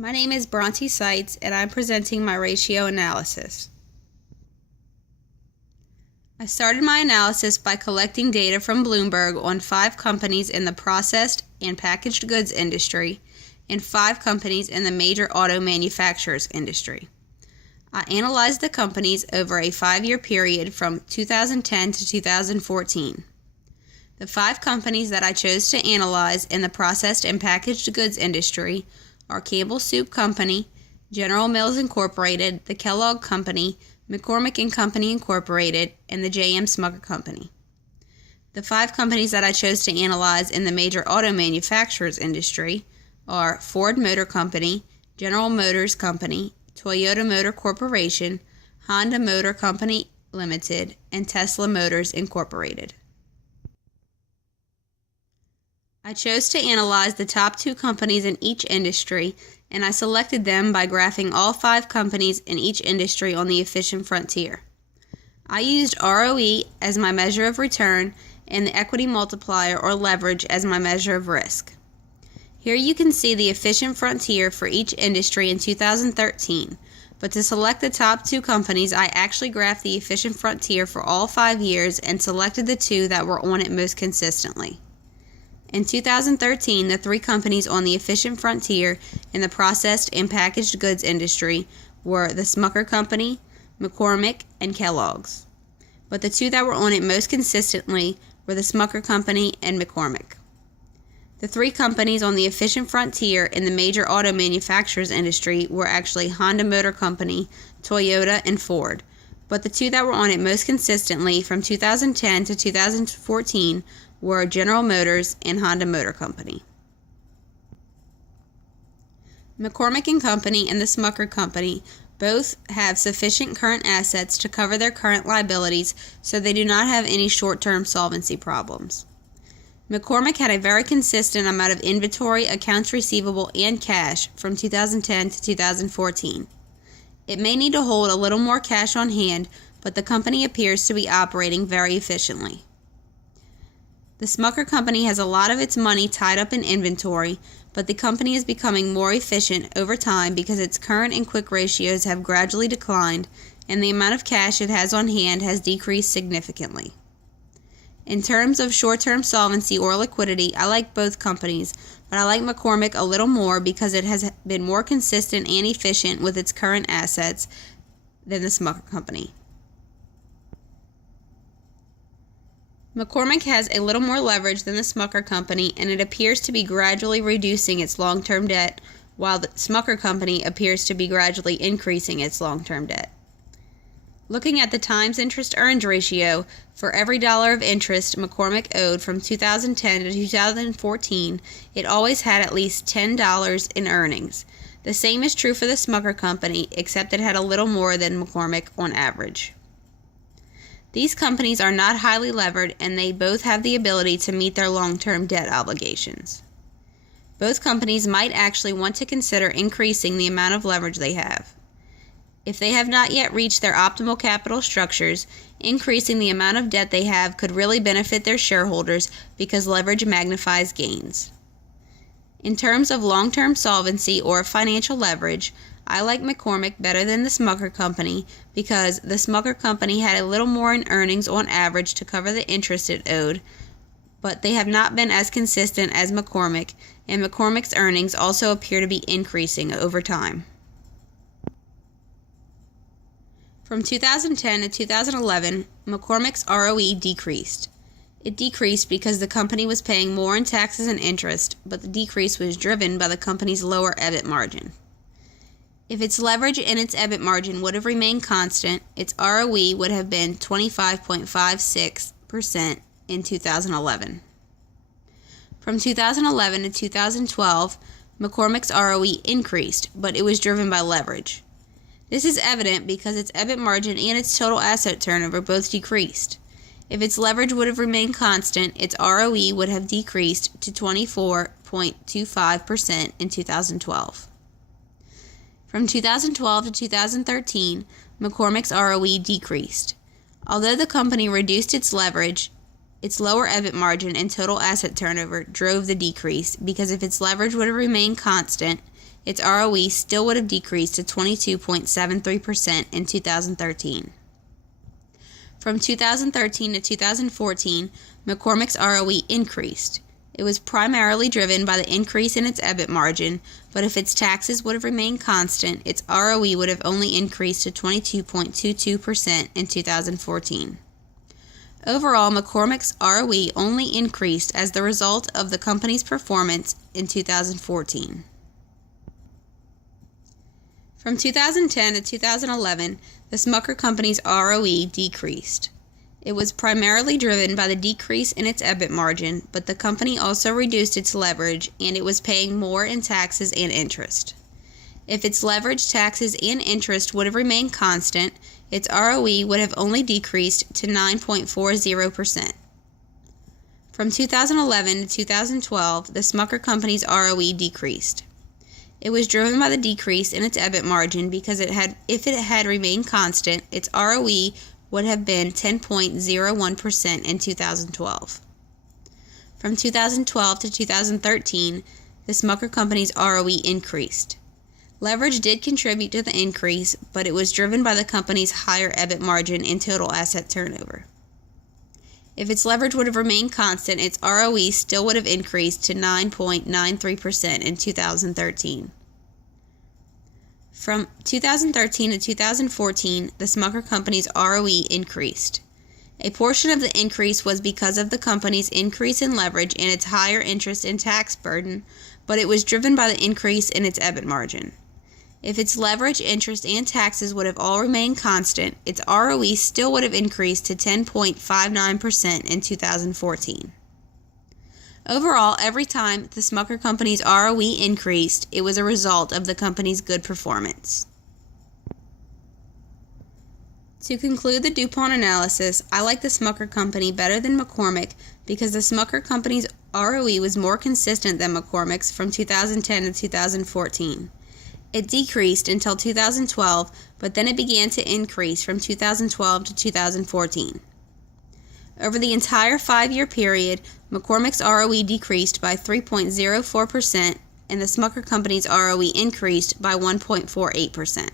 My name is Bronte Seitz, and I'm presenting my ratio analysis. I started my analysis by collecting data from Bloomberg on 5 companies in the processed and packaged goods industry and 5 companies in the major auto manufacturers industry. I analyzed the companies over a 5-year period from 2010 to 2014. The 5 companies that I chose to analyze in the processed and packaged goods industry are Campbell Soup Company, General Mills Incorporated, the Kellogg Company, McCormick & Company Incorporated, and the J.M. Smucker Company. The 5 companies that I chose to analyze in the major auto manufacturers industry are Ford Motor Company, General Motors Company, Toyota Motor Corporation, Honda Motor Company Limited, and Tesla Motors Incorporated. I chose to analyze the top 2 companies in each industry, and I selected them by graphing all 5 companies in each industry on the efficient frontier. I used ROE as my measure of return and the equity multiplier or leverage as my measure of risk. Here you can see the efficient frontier for each industry in 2013, but to select the top 2 companies, I actually graphed the efficient frontier for all 5 years and selected the 2 that were on it most consistently. In 2013, the 3 companies on the efficient frontier in the processed and packaged goods industry were the Smucker Company, McCormick, and Kellogg's. But the 2 that were on it most consistently were the Smucker Company and McCormick. The 3 companies on the efficient frontier in the major auto manufacturers industry were actually Honda Motor Company, Toyota, and Ford. But the 2 that were on it most consistently from 2010 to 2014 were General Motors and Honda Motor Company. McCormick & Company and the Smucker Company both have sufficient current assets to cover their current liabilities, so they do not have any short-term solvency problems. McCormick had a very consistent amount of inventory, accounts receivable, and cash from 2010 to 2014. It may need to hold a little more cash on hand, but the company appears to be operating very efficiently. The Smucker Company has a lot of its money tied up in inventory, but the company is becoming more efficient over time because its current and quick ratios have gradually declined, and the amount of cash it has on hand has decreased significantly. In terms of short-term solvency or liquidity, I like both companies, but I like McCormick a little more because it has been more consistent and efficient with its current assets than the Smucker Company. McCormick has a little more leverage than the Smucker Company, and it appears to be gradually reducing its long-term debt, while the Smucker Company appears to be gradually increasing its long-term debt. Looking at the times interest earned ratio, for every dollar of interest McCormick owed from 2010 to 2014, it always had at least $10 in earnings. The same is true for the Smucker Company, except it had a little more than McCormick on average. These companies are not highly levered, and they both have the ability to meet their long-term debt obligations. Both companies might actually want to consider increasing the amount of leverage they have. If they have not yet reached their optimal capital structures, increasing the amount of debt they have could really benefit their shareholders because leverage magnifies gains. In terms of long-term solvency or financial leverage, I like McCormick better than the Smucker Company because the Smucker Company had a little more in earnings on average to cover the interest it owed, but they have not been as consistent as McCormick, and McCormick's earnings also appear to be increasing over time. From 2010 to 2011, McCormick's ROE decreased. It decreased because the company was paying more in taxes and interest, but the decrease was driven by the company's lower EBIT margin. If its leverage and its EBIT margin would have remained constant, its ROE would have been 25.56% in 2011. From 2011 to 2012, McCormick's ROE increased, but it was driven by leverage. This is evident because its EBIT margin and its total asset turnover both decreased. If its leverage would have remained constant, its ROE would have decreased to 24.25% in 2012. From 2012 to 2013, McCormick's ROE decreased. Although the company reduced its leverage, Its lower EBIT margin and total asset turnover drove the decrease because if its leverage would have remained constant, its ROE still would have decreased to 22.73% in 2013. From 2013 to 2014, McCormick's ROE increased. It was primarily driven by the increase in its EBIT margin, but if its taxes would have remained constant, its ROE would have only increased to 22.22% in 2014. Overall, McCormick's ROE only increased as the result of the company's performance in 2014. From 2010 to 2011, the Smucker Company's ROE decreased. It was primarily driven by the decrease in its EBIT margin, but the company also reduced its leverage and it was paying more in taxes and interest. If its leverage, taxes, and interest would have remained constant, its ROE would have only decreased to 9.40%. From 2011 to 2012, the Smucker Company's ROE decreased. It was driven by the decrease in its EBIT margin because if it had remained constant, its ROE would have been 10.01% in 2012. From 2012 to 2013, the Smucker Company's ROE increased. Leverage did contribute to the increase, but it was driven by the company's higher EBIT margin and total asset turnover. If its leverage would have remained constant, its ROE still would have increased to 9.93% in 2013. From 2013 to 2014, the Smucker Company's ROE increased. A portion of the increase was because of the company's increase in leverage and its higher interest and tax burden, but it was driven by the increase in its EBIT margin. If its leverage, interest, and taxes would have all remained constant, its ROE still would have increased to 10.59% in 2014. Overall, every time the Smucker Company's ROE increased, it was a result of the company's good performance. To conclude the DuPont analysis, I like the Smucker Company better than McCormick because the Smucker Company's ROE was more consistent than McCormick's from 2010 to 2014. It decreased until 2012, but then it began to increase from 2012 to 2014. Over the entire 5-year period, McCormick's ROE decreased by 3.04% and the Smucker Company's ROE increased by 1.48%.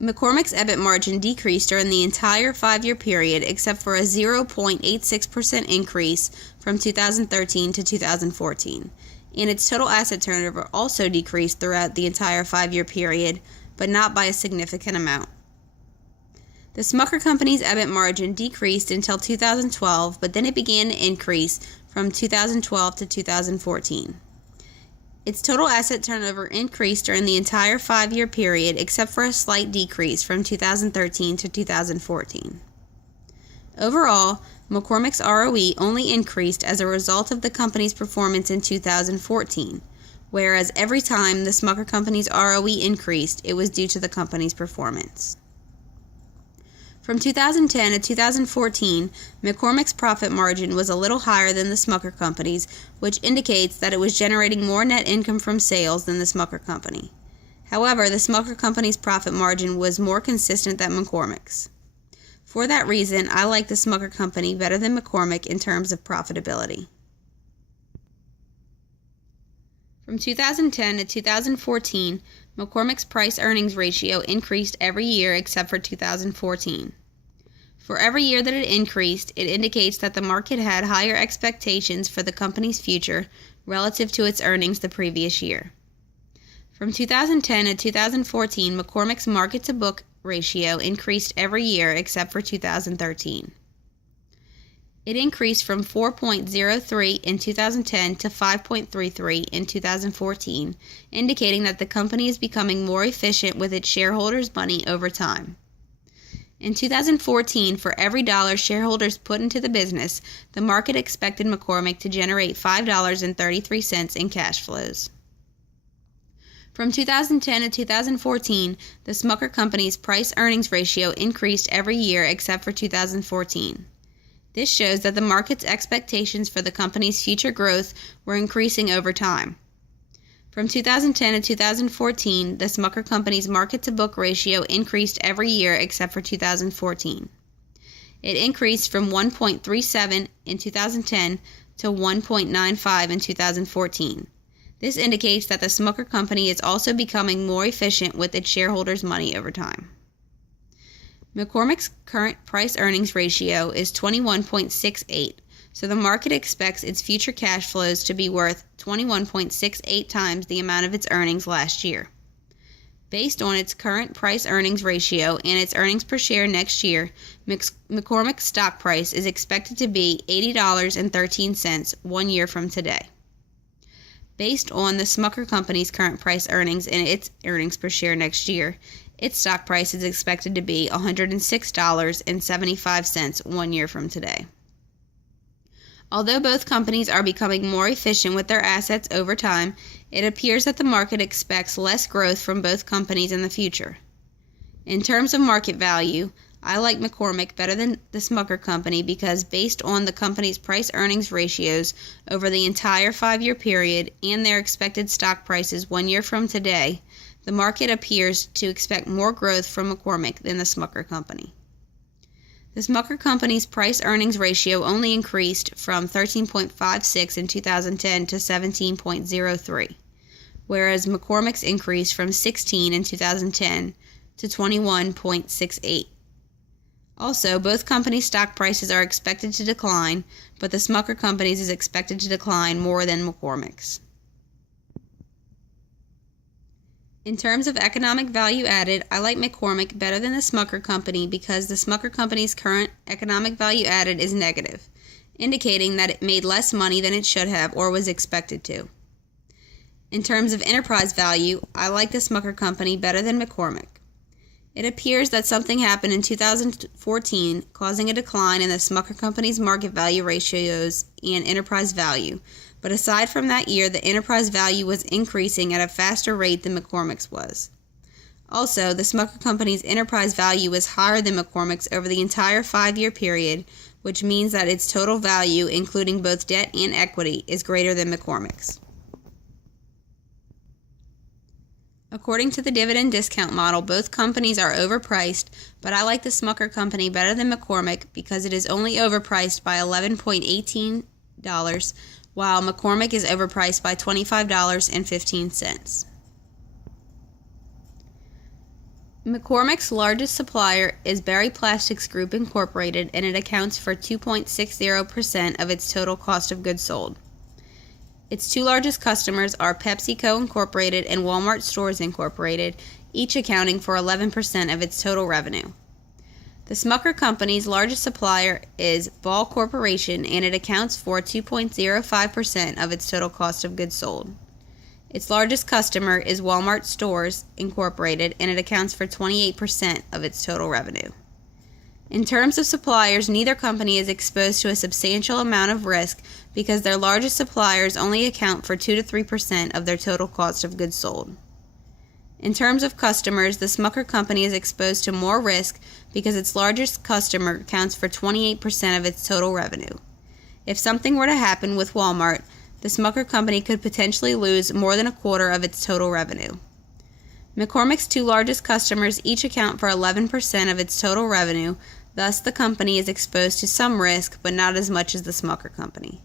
McCormick's EBIT margin decreased during the entire 5-year period except for a 0.86% increase from 2013 to 2014. And its total asset turnover also decreased throughout the entire 5-year period, but not by a significant amount. The Smucker Company's EBIT margin decreased until 2012, but then it began to increase from 2012 to 2014. Its total asset turnover increased during the entire 5-year period except for a slight decrease from 2013 to 2014. Overall, McCormick's ROE only increased as a result of the company's performance in 2014, whereas every time the Smucker Company's ROE increased, it was due to the company's performance. From 2010 to 2014, McCormick's profit margin was a little higher than the Smucker Company's, which indicates that it was generating more net income from sales than the Smucker Company. However, the Smucker Company's profit margin was more consistent than McCormick's. For that reason, I like the Smucker Company better than McCormick in terms of profitability. From 2010 to 2014, McCormick's price-earnings ratio increased every year except for 2014. For every year that it increased, it indicates that the market had higher expectations for the company's future relative to its earnings the previous year. From 2010 to 2014, McCormick's market-to-book ratio increased every year except for 2013. It increased from 4.03 in 2010 to 5.33 in 2014, indicating that the company is becoming more efficient with its shareholders' money over time. In 2014, for every dollar shareholders put into the business, the market expected McCormick to generate $5.33 in cash flows. From 2010 to 2014, the Smucker Company's price-earnings ratio increased every year except for 2014. This shows that the market's expectations for the company's future growth were increasing over time. From 2010 to 2014, the Smucker Company's market-to-book ratio increased every year except for 2014. It increased from 1.37 in 2010 to 1.95 in 2014. This indicates that the Smucker Company is also becoming more efficient with its shareholders' money over time. McCormick's current price-earnings ratio is 21.68, so the market expects its future cash flows to be worth 21.68 times the amount of its earnings last year. Based on its current price-earnings ratio and its earnings per share next year, McCormick's stock price is expected to be $80.13 1 year from today. Based on the Smucker Company's current price earnings and its earnings per share next year, its stock price is expected to be $106.75 1 year from today. Although both companies are becoming more efficient with their assets over time, it appears that the market expects less growth from both companies in the future. In terms of market value, I like McCormick better than the Smucker Company because based on the company's price-earnings ratios over the entire 5-year period and their expected stock prices 1 year from today, the market appears to expect more growth from McCormick than the Smucker Company. The Smucker Company's price-earnings ratio only increased from 13.56 in 2010 to 17.03, whereas McCormick's increased from 16 in 2010 to 21.68. Also, both companies' stock prices are expected to decline, but the Smucker Company's is expected to decline more than McCormick's. In terms of economic value added, I like McCormick better than the Smucker Company because the Smucker Company's current economic value added is negative, indicating that it made less money than it should have or was expected to. In terms of enterprise value, I like the Smucker Company better than McCormick. It appears that something happened in 2014, causing a decline in the Smucker Company's market value ratios and enterprise value. But aside from that year, the enterprise value was increasing at a faster rate than McCormick's was. Also, the Smucker Company's enterprise value was higher than McCormick's over the entire 5-year period, which means that its total value, including both debt and equity, is greater than McCormick's. According to the dividend discount model, both companies are overpriced, but I like the Smucker Company better than McCormick because it is only overpriced by $11.18, while McCormick is overpriced by $25.15. McCormick's largest supplier is Berry Plastics Group Incorporated, and it accounts for 2.60% of its total cost of goods sold. Its two largest customers are PepsiCo Incorporated and Walmart Stores Incorporated, each accounting for 11% of its total revenue. The Smucker Company's largest supplier is Ball Corporation, and it accounts for 2.05% of its total cost of goods sold. Its largest customer is Walmart Stores Incorporated, and it accounts for 28% of its total revenue. In terms of suppliers, neither company is exposed to a substantial amount of risk because their largest suppliers only account for 2 to 3% of their total cost of goods sold. In terms of customers, the Smucker Company is exposed to more risk because its largest customer accounts for 28% of its total revenue. If something were to happen with Walmart, the Smucker Company could potentially lose more than a quarter of its total revenue. McCormick's two largest customers each account for 11% of its total revenue, thus the company is exposed to some risk, but not as much as the Smucker Company.